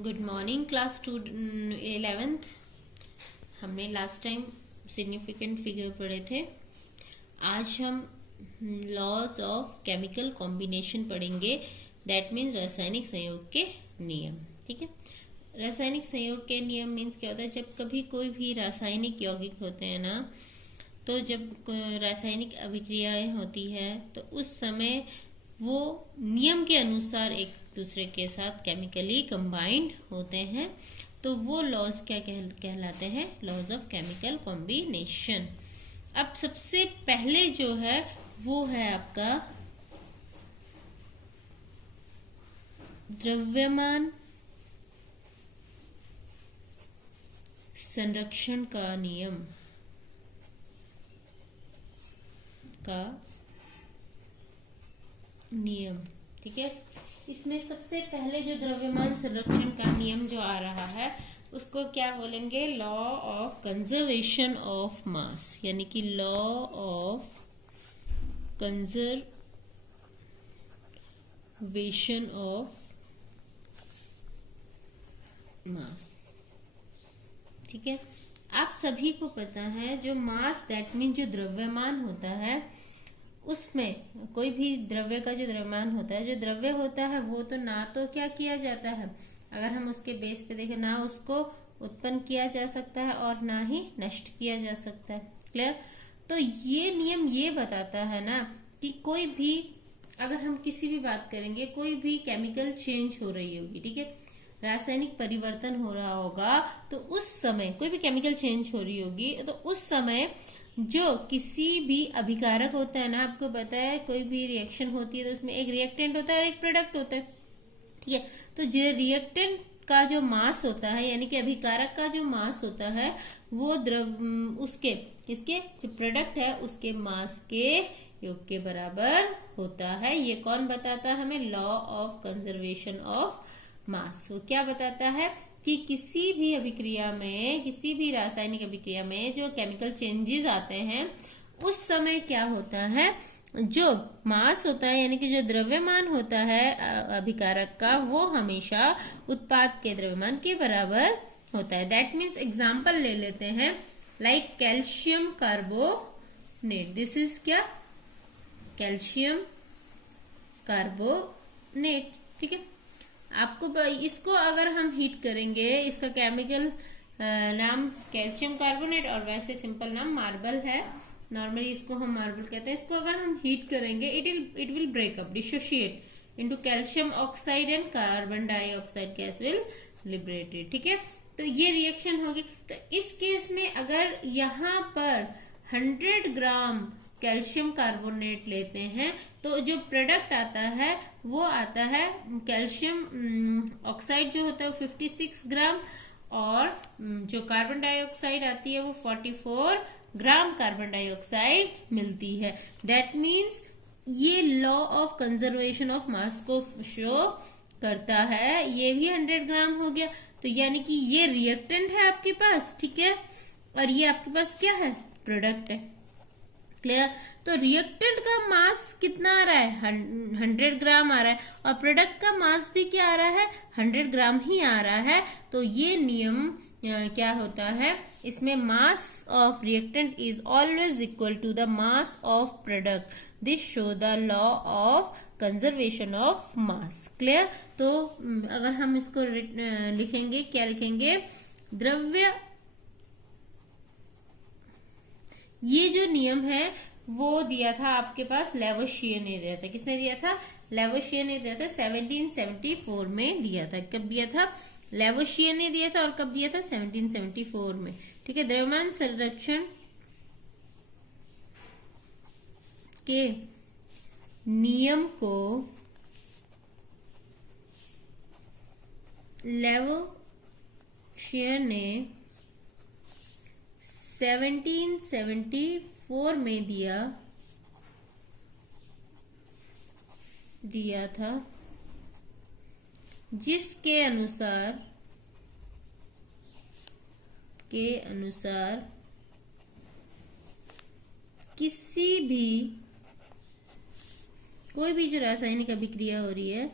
Good morning class 11th। हमने last time significant figure पढ़े थे। आज हम लॉज ऑफ केमिकल कॉम्बिनेशन पढ़ेंगे। दैट मीन्स रासायनिक संयोग के नियम। ठीक है, रासायनिक संयोग के नियम मीन्स क्या होता है? जब कभी कोई भी रासायनिक यौगिक होते हैं ना, तो जब रासायनिक अभिक्रियाएं होती है तो उस समय वो नियम के अनुसार एक दूसरे के साथ केमिकली कंबाइंड होते हैं, तो वो लॉज क्या कहलाते हैं? Laws of chemical combination. अब सबसे पहले जो है वो है आपका द्रव्यमान संरक्षण का नियम ठीक है। इसमें सबसे पहले जो द्रव्यमान संरक्षण का नियम जो आ रहा है उसको क्या बोलेंगे? लॉ ऑफ कंजर्वेशन ऑफ मास, यानी कि लॉ ऑफ कंजर्वेशन ऑफ मास। ठीक है, आप सभी को पता है जो मास दैट मीन जो द्रव्यमान होता है, उसमें कोई भी द्रव्य का जो द्रव्यमान होता है, जो द्रव्य होता है वो तो ना तो क्या किया जाता है, अगर हम उसके बेस पे देखें, ना उसको उत्पन्न किया जा सकता है और ना ही नष्ट किया जा सकता है। क्लियर? तो ये नियम ये बताता है ना कि कोई भी, अगर हम किसी भी बात करेंगे, कोई भी केमिकल चेंज हो रही होगी, ठीक है, रासायनिक परिवर्तन हो रहा होगा, तो उस समय कोई भी केमिकल चेंज हो रही होगी तो उस समय जो किसी भी अभिकारक होता है ना, आपको पता है कोई भी रिएक्शन होती है तो उसमें एक रिएक्टेंट होता है और एक प्रोडक्ट होता है। ठीक है, तो जो रिएक्टेंट का जो मास होता है, यानी कि अभिकारक का जो मास होता है, वो उसके किसके जो प्रोडक्ट है उसके मास के योग के बराबर होता है। ये कौन बताता है हमें? लॉ ऑफ कंजर्वेशन ऑफ मास। वो क्या बताता है कि किसी भी अभिक्रिया में, किसी भी रासायनिक अभिक्रिया में जो केमिकल चेंजेस आते हैं उस समय क्या होता है, जो मास होता है यानी कि जो द्रव्यमान होता है अभिकारक का, वो हमेशा उत्पाद के द्रव्यमान के बराबर होता है। दैट मीन्स एग्जाम्पल ले लेते हैं, like calcium carbonate. This is क्या? Calcium carbonate. ठीक है, आपको इसको अगर हम हीट करेंगे, इसका केमिकल नाम कैल्शियम कार्बोनेट और वैसे सिंपल नाम मार्बल है। नॉर्मली इसको हम मार्बल कहते हैं। इसको अगर हम हीट करेंगे it will breakup, dissociate into calcium oxide and carbon dioxide gas will liberated. ठीक है, तो ये रिएक्शन होगी। तो इस केस में अगर यहाँ पर 100 ग्राम कैल्शियम कार्बोनेट लेते हैं तो जो प्रोडक्ट आता है वो आता है कैल्शियम ऑक्साइड जो होता है वो 56 ग्राम, और जो कार्बन डाइऑक्साइड आती है वो 44 ग्राम कार्बन डाइऑक्साइड मिलती है। दैट मीन्स ये लॉ ऑफ कंजर्वेशन ऑफ मास को शो करता है। ये भी 100 ग्राम हो गया, तो यानी कि ये रिएक्टेंट है आपके पास, ठीक है, और ये आपके पास क्या है? प्रोडक्ट है। क्लियर? तो रिएक्टेंट का मास कितना आ रहा है? 100 ग्राम आ रहा है, और प्रोडक्ट का मास भी क्या आ रहा है? 100 ग्राम ही आ रहा है। तो ये नियम क्या होता है? इसमें mass of reactant is always equal to the mass of product. This show the law of conservation of mass. Clear? तो अगर हम इसको लिखेंगे, क्या लिखेंगे? द्रव्य, ये जो नियम है वो दिया था आपके पास, लेवोशियर ने दिया था। किसने दिया था? लेवोशियर ने दिया था, 1774 में दिया था। कब दिया था? लेवोशियर ने दिया था। और कब दिया था? 1774 में। ठीक है, द्रव्यमान संरक्षण के नियम को लेवोशियर ने 1774 में दिया था, जिसके अनुसार किसी भी, कोई भी जो रासायनिक अभिक्रिया हो रही है,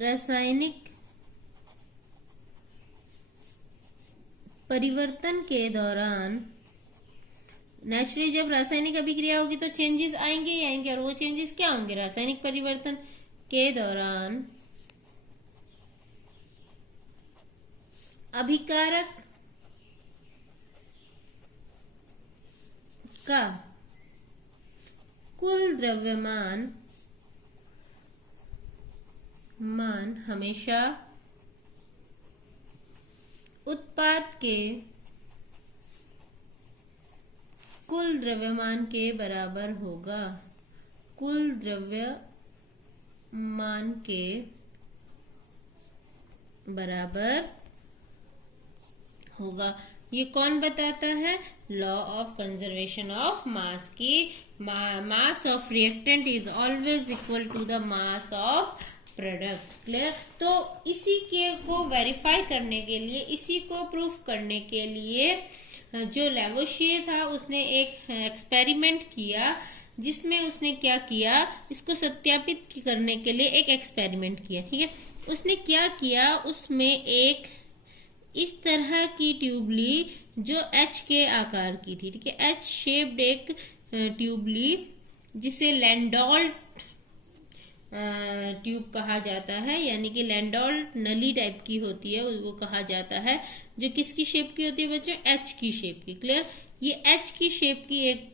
रासायनिक परिवर्तन के दौरान नेचुरली जब रासायनिक अभिक्रिया होगी तो चेंजेस आएंगे ही आएंगे, और वो चेंजेस क्या होंगे? रासायनिक परिवर्तन के दौरान अभिकारक का कुल द्रव्यमान हमेशा उत्पाद के कुल द्रव्यमान के बराबर होगा। कुल द्रव्यमान के बराबर होगा। ये कौन बताता है? Law of conservation of mass की mass of reactant is always equal to the mass of product. Clear? तो इसी के को वेरीफाई करने के लिए, इसी को प्रूफ करने के लिए जो लैवोशियर था उसने एक एक्सपेरिमेंट किया, जिसमें उसने क्या किया, इसको सत्यापित करने के लिए एक एक्सपेरिमेंट किया। ठीक है, उसने क्या किया, उसमें एक इस तरह की ट्यूब ली जो एच के आकार की थी। ठीक है, एच शेप्ड एक ट्यूब ली जिसे लैंडोल्ट ट्यूब कहा जाता है, यानी कि लैंडोल्ट नली टाइप की होती है, वो कहा जाता है, जो किसकी शेप की होती है बच्चों? एच की शेप की। क्लियर? ये एच की शेप की एक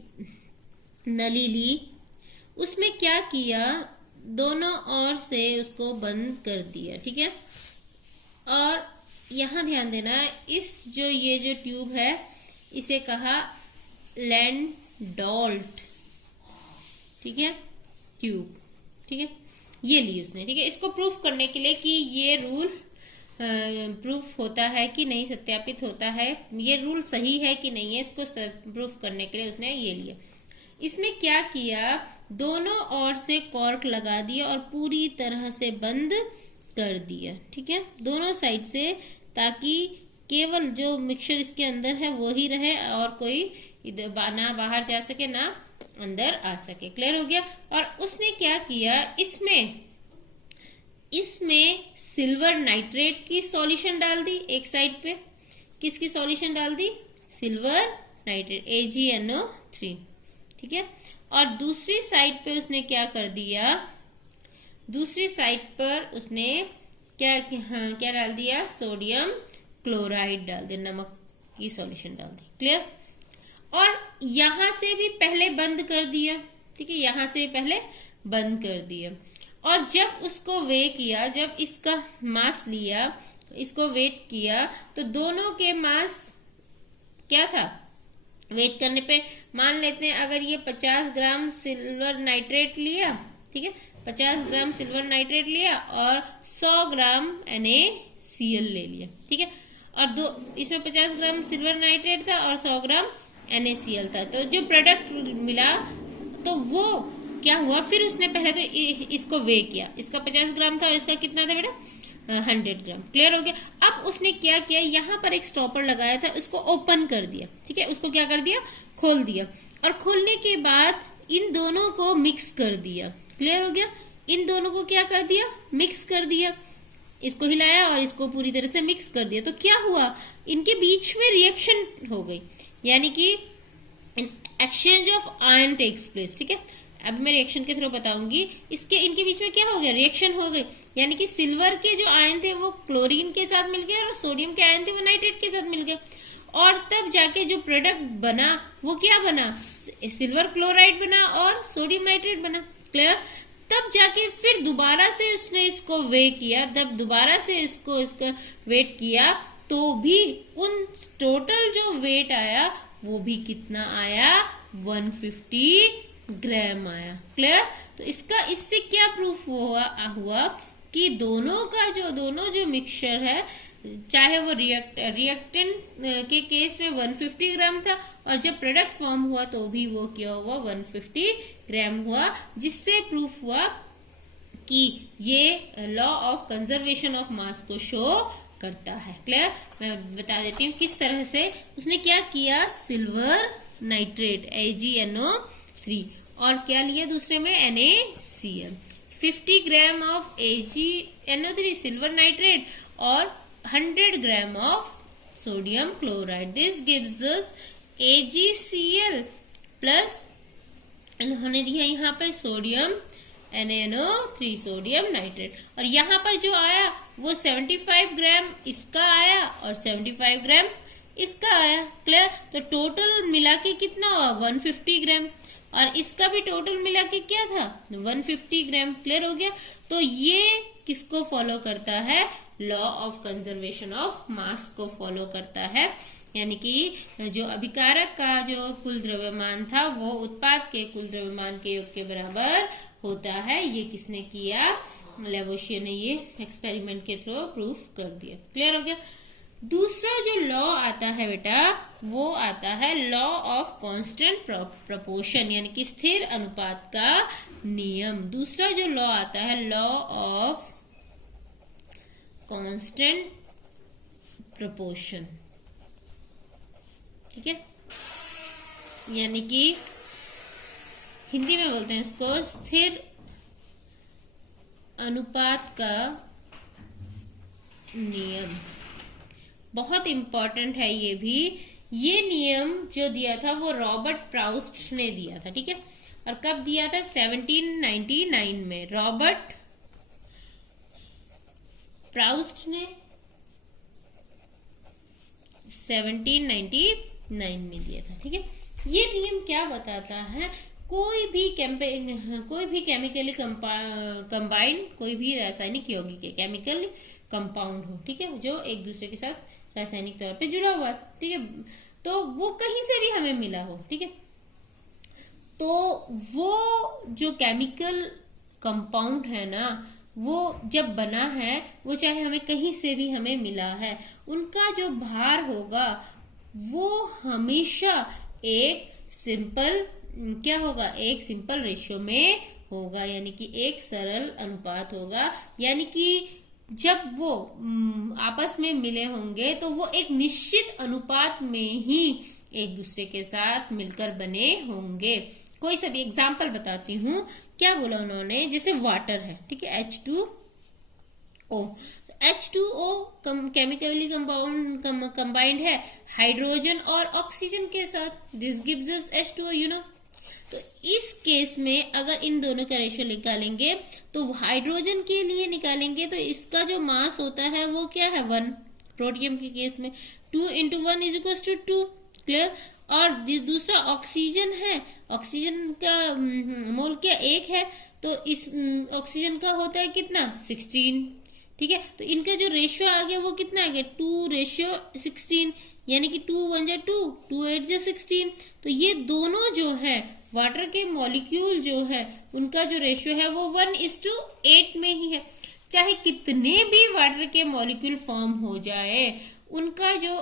नली ली, उसमें क्या किया, दोनों ओर से उसको बंद कर दिया। ठीक है, और यहां ध्यान देना, ये जो ट्यूब है इसे कहा लैंडोल्ट। ठीक है, ट्यूब। ठीक है, ये ली उसने। ठीक है, इसको प्रूफ करने के लिए कि ये रूल प्रूफ होता है कि नहीं, सत्यापित होता है, ये रूल सही है कि नहीं है, इसको प्रूफ करने के लिए उसने ये लिया। इसमें क्या किया, दोनों ओर से कॉर्क लगा दिया और पूरी तरह से बंद कर दिया। ठीक है, दोनों साइड से, ताकि केवल जो मिक्सचर इसके अंदर है वो ही रहे और कोई ना बाहर जा सके ना अंदर आ सके। क्लियर हो गया? और उसने क्या किया, इसमें सिल्वर नाइट्रेट की सॉल्यूशन डाल दी एक साइड पे। किसकी सॉल्यूशन डाल दी? Silver nitrate, AgNO3। ठीक है, और दूसरी साइड पे उसने क्या कर दिया, दूसरी साइड पर उसने क्या डाल दिया, सोडियम क्लोराइड डाल दिया, नमक की सॉल्यूशन डाल दी। क्लियर? और यहां से भी पहले बंद कर दिया। ठीक है, यहां से भी पहले बंद कर दिया, और जब उसको वे किया, जब इसका मास लिया, इसको वेट किया, तो दोनों के मास क्या था, वेट करने पे मान लेते हैं अगर ये 50 ग्राम सिल्वर नाइट्रेट लिया, ठीक है, 50 ग्राम सिल्वर नाइट्रेट लिया और 100 ग्राम NaCl ले लिया। ठीक है, और इसमें 50 ग्राम सिल्वर नाइट्रेट था और 100 ग्राम NaCl था, तो जो प्रोडक्ट मिला तो वो क्या हुआ, फिर उसने पहले तो इसको वे किया, इसका 50 ग्राम था और इसका कितना था बेटा, 100 ग्राम। क्लियर हो गया? अब उसने क्या किया, यहाँ पर एक स्टॉपर लगाया था, उसको ओपन कर दिया। ठीक है, उसको क्या कर दिया, खोल दिया, और खोलने के बाद इन दोनों को मिक्स कर दिया। क्लियर हो गया? इन दोनों को क्या कर दिया, मिक्स कर दिया, इसको हिलाया और इसको पूरी तरह से मिक्स कर दिया। तो क्या हुआ, इनके बीच में रिएक्शन हो गई, यानी कि exchange of ion takes place. ठीक है, अब मैं रिएक्शन के थ्रू बताऊंगी। इनके बीच में क्या हो गया, रिएक्शन हो गई, यानी कि सिल्वर के जो आयन थे वो क्लोरीन के साथ मिल गए और सोडियम के आयन थे वो नाइट्रेट के साथ मिल गए, और तब जाके जो प्रोडक्ट बना वो क्या बना, सिल्वर क्लोराइड बना और सोडियम नाइट्रेट बना। क्लियर? तब जाके फिर दोबारा से उसने इसको वे किया, तब दोबारा से इसका वेट किया, तो भी उन टोटल जो वेट आया वो भी कितना आया, 150 ग्राम आया। क्लियर? तो इससे क्या प्रूफ हुआ कि दोनों जो मिक्सचर है, चाहे वो रिएक्टेंट के केस में 150 ग्राम था और जब प्रोडक्ट फॉर्म हुआ तो भी वो क्या हुआ, 150 ग्राम हुआ, जिससे प्रूफ हुआ कि ये लॉ ऑफ कंजर्वेशन ऑफ मास को शो करता है। क्लियर? मैं बता देती हूँ किस तरह से उसने क्या किया, सिल्वर नाइट्रेट AgNO3 और क्या लिया दूसरे में, NaCl, 50 gram of AgNO3 silver nitrate और 100 gram of sodium chloride. This gives us AgCl plus इन्होंने दिया यहाँ पर सोडियम NaNO3 सोडियम नाइट्रेट, और यहाँ पर जो आया वो 75 ग्राम इसका आया और 75 ग्राम इसका आया। क्लियर? तो टोटल मिला के कितना हुआ 150 ग्राम, और इसका भी टोटल मिला के क्या था 150 ग्राम। क्लियर हो गया? तो ये किसको फॉलो करता है? लॉ ऑफ कंजर्वेशन ऑफ मास को फॉलो करता है, यानी कि जो अभिकारक का जो कुल द्रव्यमान था वो उत्पाद के कुल द्रव्यमान के योग के बराबर होता है। ये किसने किया? लेवोशियर ने ये एक्सपेरिमेंट के थ्रू प्रूफ कर दिया। क्लियर हो गया? दूसरा जो लॉ आता है बेटा वो आता है लॉ ऑफ कांस्टेंट प्रपोर्शन, यानी कि स्थिर अनुपात का नियम। दूसरा जो लॉ आता है लॉ ऑफ कांस्टेंट प्रपोर्शन, ठीक है, यानी कि हिंदी में बोलते हैं इसको स्थिर अनुपात का नियम। बहुत इंपॉर्टेंट है ये भी। ये नियम जो दिया था वो रॉबर्ट प्राउस्ट ने दिया था, ठीक है, और कब दिया था 1799 में रॉबर्ट प्राउस्ट ने 1799 में दिया था, ठीक है। ये नियम क्या बताता है? कोई भी केमिकली कंबाइंड कोई भी रासायनिक यौगिक है, केमिकल कंपाउंड हो, ठीक है, जो एक दूसरे के साथ रासायनिक तौर पे जुड़ा हुआ है, ठीक है, तो वो कहीं से भी हमें मिला हो, ठीक है, तो वो जो केमिकल कंपाउंड है ना वो जब बना है वो चाहे हमें कहीं से भी हमें मिला है, उनका जो भार होगा वो हमेशा एक सिंपल क्या होगा? एक सिंपल रेशियो में होगा, यानी कि एक सरल अनुपात होगा। यानी कि जब वो आपस में मिले होंगे तो वो एक निश्चित अनुपात में ही एक दूसरे के साथ मिलकर बने होंगे। कोई सा भी एग्जाम्पल बताती हूँ। क्या बोला उन्होंने? जैसे वाटर है, ठीक है, H2O। H2O केमिकली कंबाइंड है हाइड्रोजन और ऑक्सीजन के साथ। This gives us H2O, you know. तो इस केस में अगर इन दोनों का रेशियो निकालेंगे तो हाइड्रोजन के लिए निकालेंगे तो इसका जो मास होता है वो क्या है 1। प्रोटियम के केस में 2 × 1 = 2। क्लियर? और दूसरा ऑक्सीजन है, ऑक्सीजन का मोल क्या 1 है, तो इस ऑक्सीजन का होता है कितना 16, ठीक है। तो इनका जो रेशियो आ गया वो कितना आ गया 2:16, यानी कि 2 × 1 = 2, 2 × 8 = 16। तो ये दोनों जो है वाटर के मॉलिक्यूल जो है उनका जो रेशियो है वो 1:8 में ही है। चाहे कितने भी वाटर के मॉलिक्यूल फॉर्म हो जाए उनका जो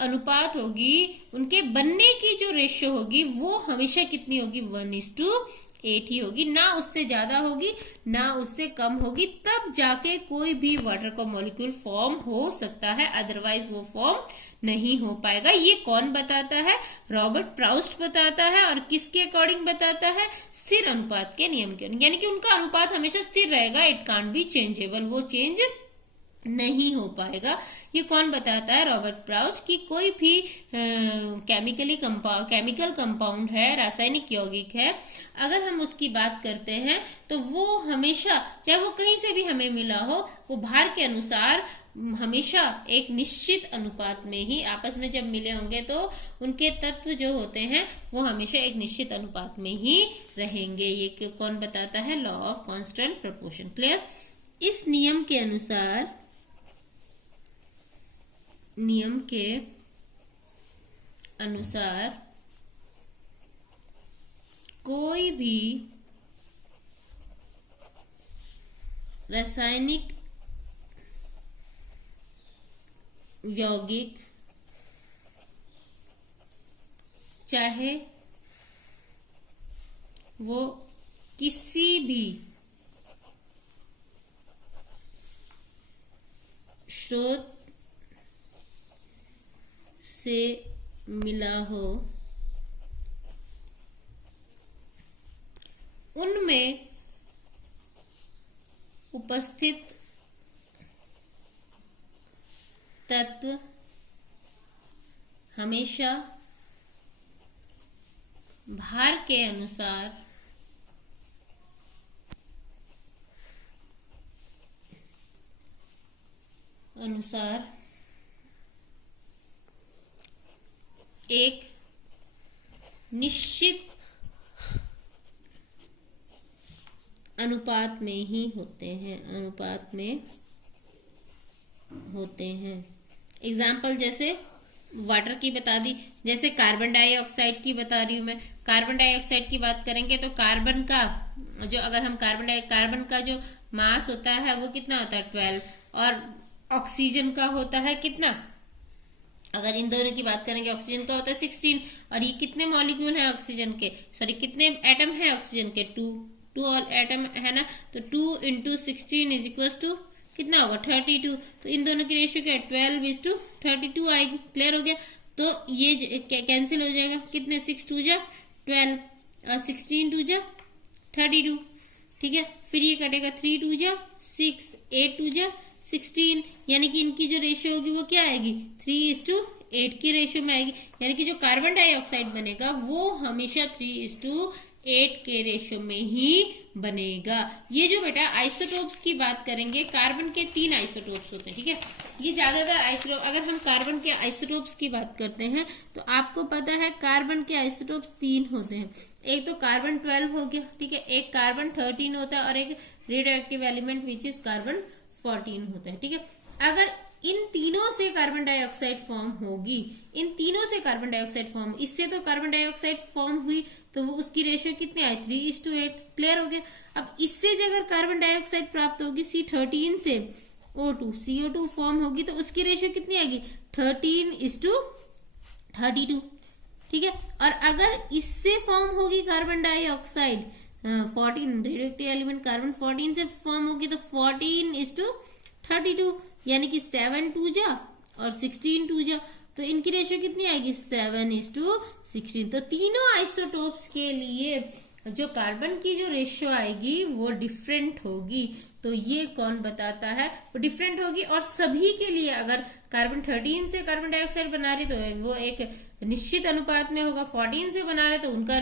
अनुपात होगी, उनके बनने की जो रेशियो होगी वो हमेशा कितनी होगी 1:8 ही होगी, ना उससे ज्यादा होगी ना उससे कम होगी। तब जाके कोई भी वाटर का मॉलिक्यूल फॉर्म हो सकता है, अदरवाइज वो फॉर्म नहीं हो पाएगा। ये कौन बताता है? रॉबर्ट प्राउस्ट बताता है। और किसके अकॉर्डिंग बताता है? स्थिर अनुपात के नियम के, यानी कि उनका अनुपात हमेशा स्थिर रहेगा, इट कांट बी चेंजेबल, वो चेंज नहीं हो पाएगा। ये कौन बताता है? Robert Proust. कि कोई भी केमिकल कंपाउंड है, रासायनिक यौगिक है, अगर हम उसकी बात करते हैं तो वो हमेशा चाहे वो कहीं से भी हमें मिला हो वो भार के अनुसार हमेशा एक निश्चित अनुपात में ही आपस में जब मिले होंगे तो उनके तत्व जो होते हैं वो हमेशा एक निश्चित अनुपात में ही रहेंगे। ये कौन बताता है? Law of constant proportion. Clear? इस नियम के अनुसार कोई भी रासायनिक यौगिक चाहे वो किसी भी स्रोत से मिला हो, उनमें उपस्थित तत्व हमेशा भार के अनुसार एक निश्चित अनुपात में होते हैं। एग्जाम्पल जैसे वाटर की बता दी, जैसे कार्बन डाइऑक्साइड की बता रही हूं मैं। कार्बन डाइऑक्साइड की बात करेंगे तो कार्बन का जो मास होता है वो कितना होता है 12, और ऑक्सीजन का होता है कितना, अगर इन दोनों की बात करेंगे ऑक्सीजन का होता है 16, और ये कितने मॉलिक्यूल हैं ऑक्सीजन के, कितने एटम हैं ऑक्सीजन के, 2 एटम है ना। तो 2 × 16 इज इक्वल टू कितना होगा 32। तो इन दोनों की रेशियो क्या है 12:32 आएगी। क्लियर हो गया। तो ये कैंसिल हो जाएगा, कितने 6 2 जा 12 और 16 2 जा 32। ठीक है, फिर ये कटेगा 3 2 जा 6 8 2 जा 16, यानी कि इनकी जो रेशियो होगी वो क्या आएगी 3:8 की रेशियो में आएगी। यानी कि जो कार्बन डाइऑक्साइड बनेगा वो हमेशा 3:8 के रेशियो में ही बनेगा। ये जो बेटा आइसोटोप्स की बात करेंगे, कार्बन के 3 आइसोटोप्स होते हैं। ठीक है, ये ज्यादातर आइसोटोप, अगर हम कार्बन के आइसोटोप्स की बात करते हैं तो आपको पता है कार्बन के आइसोटोप्स 3 होते हैं। एक तो कार्बन 12 हो गया, ठीक है, एक कार्बन 13 होता है, और एक radio active element which is carbon 14 होता है। ठीक है, अगर इन तीनों से कार्बन डाइऑक्साइड फॉर्म होगी, इससे तो कार्बन डाइऑक्साइड फॉर्म हुई, तो वो उसकी रेशियो कितनी आई 3:8। क्लियर हो गया। अब इससे जो अगर कार्बन डाइऑक्साइड प्राप्त होगी C13 से CO2 फॉर्म होगी, तो उसकी रेशियो कितनी आएगी 13:32। ठीक है, और अगर इससे फॉर्म होगी carbon dioxide 14 radioactive element carbon 14 से फॉर्म होगी, तो 14:32, यानी कि 7 2 जा और 16 2 जा, तो इनकी रेशियो कितनी आएगी 7:16। तो तीनों आइसोटोप्स के लिए जो कार्बन की जो रेशियो आएगी वो डिफरेंट होगी। तो ये कौन बताता है, वो डिफरेंट होगी। और सभी के लिए अगर कार्बन 13 से कार्बन डाइऑक्साइड बना रहे तो वो एक निश्चित अनुपात में होगा, 14 से बना रहे तो उनका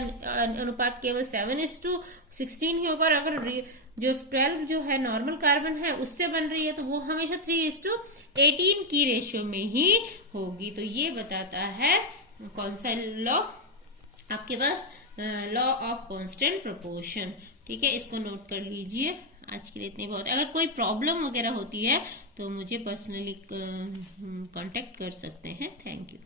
अनुपात केवल 7:16 ही होगा, और अगर जो 12 जो है नॉर्मल कार्बन है उससे बन रही है तो वो हमेशा 3:18 की रेशियो में ही होगी। तो ये बताता है कौन सा लॉ आपके पास, लॉ ऑफ कांस्टेंट प्रोपोर्शन। ठीक है, इसको नोट कर लीजिए। आज के लिए इतनी बहुत। अगर कोई प्रॉब्लम वगैरह होती है तो मुझे पर्सनली कांटेक्ट कर सकते हैं। Thank you.